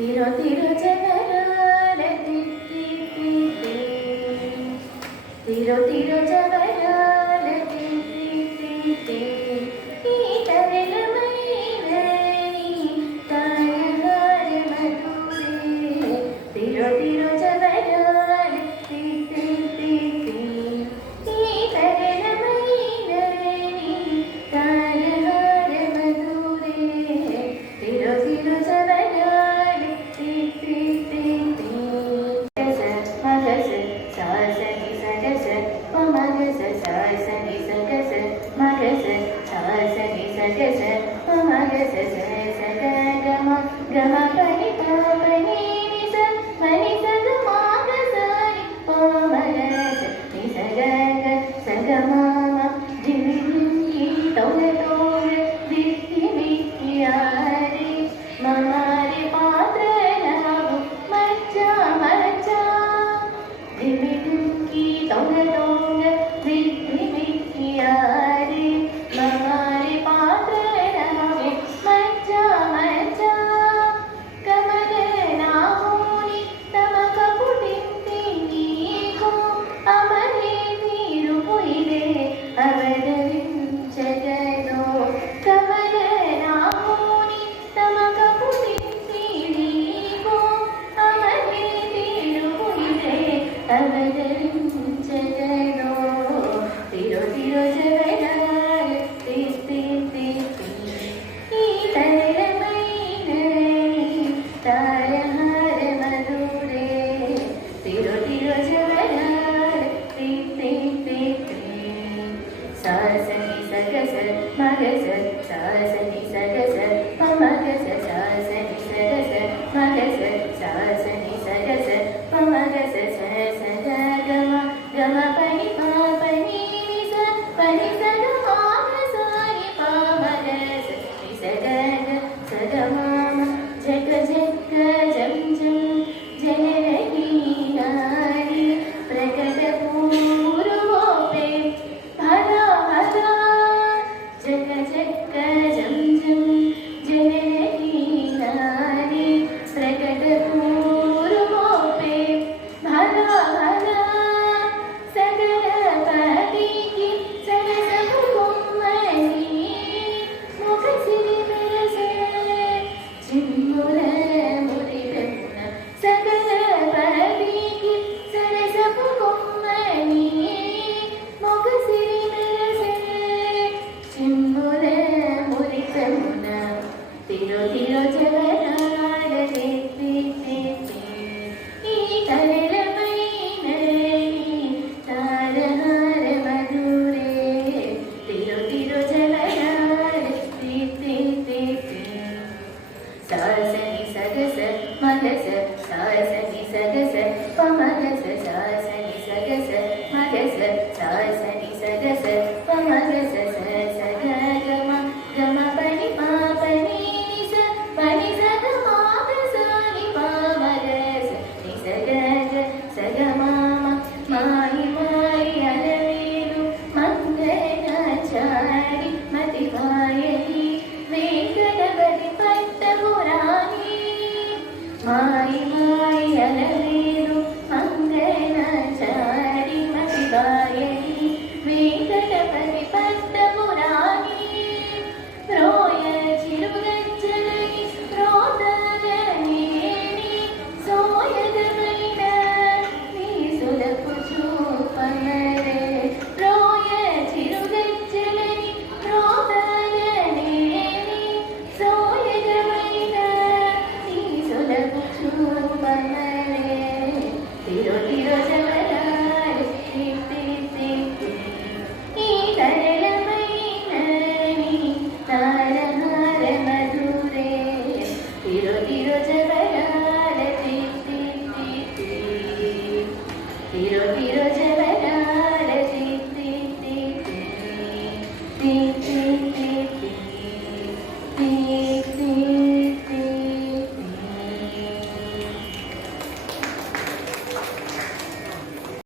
తిరో తిరో జగరాల తిరో తిరో జగరాల ఈ తరళమైన తారహార మధురే తిరో తిరో జగరాల ఈ తరళమైన తారహార మధురే తిరో తిరో గమ పని పాపని నిస మని సగ మాగ సారి పామగస నిస గగ సగ మామ జిమి జిమి తౌల తౌల దిక్కి మిక్కి ఆరి మమారి పాత్ర నవు మచ్చా మచ్చా జిమి జిమి తౌల తౌల దిక్కి మిక్కి ఆరి మమారి పాత్ర నవు మచ్చా మచ్చా అవదరించగదో కమలనామోని తమకపునికో అమరే తిరుయిదే అవదరించగదో తిరో తిరో జగరాల ఈ తరళమైన తారహార మధురే తిరో తిరో జగరాల సాసని సగస మగస సాసని సగస పమగస సాసని సగస మగస సాసని సగస పమగస సగ గమ గమ పని పాపని నిస పని సగ మాగ సారి పామగస నిస గగ సగ మామ జగ జగ జం జం జననీ నారి ప్రకట పూర్వోపే భరా భరా జగ జగ జం జం జననీ నారి ప్రకట పూర్వోపే భరా భరా సగల పదికి సరసము బొమ్మని ముఖ సిరి మెరసే చిమ్ముల మురిగన్న సగల పదికి సరసము బొమ్మని ముఖ సిరి మెరసే చిమ్ముల మురిగన్న తిరో తిరో జగరాల ఈ తరళమైన తారహార మధురే తిరో తిరో జగరాల సాసని సగస మగస సాసని సగస పమగస సాసని సగస మగస సాసని సగస పమగస సగ గమ గమ పని పాపని నిస పని సగ మాగ సారి పామగస నిస గగ సగ మామ మాయి మాయి అలవేలు మంగళాచారి మతి పాయని వెంకటపతి పట్టపురాణి మాయి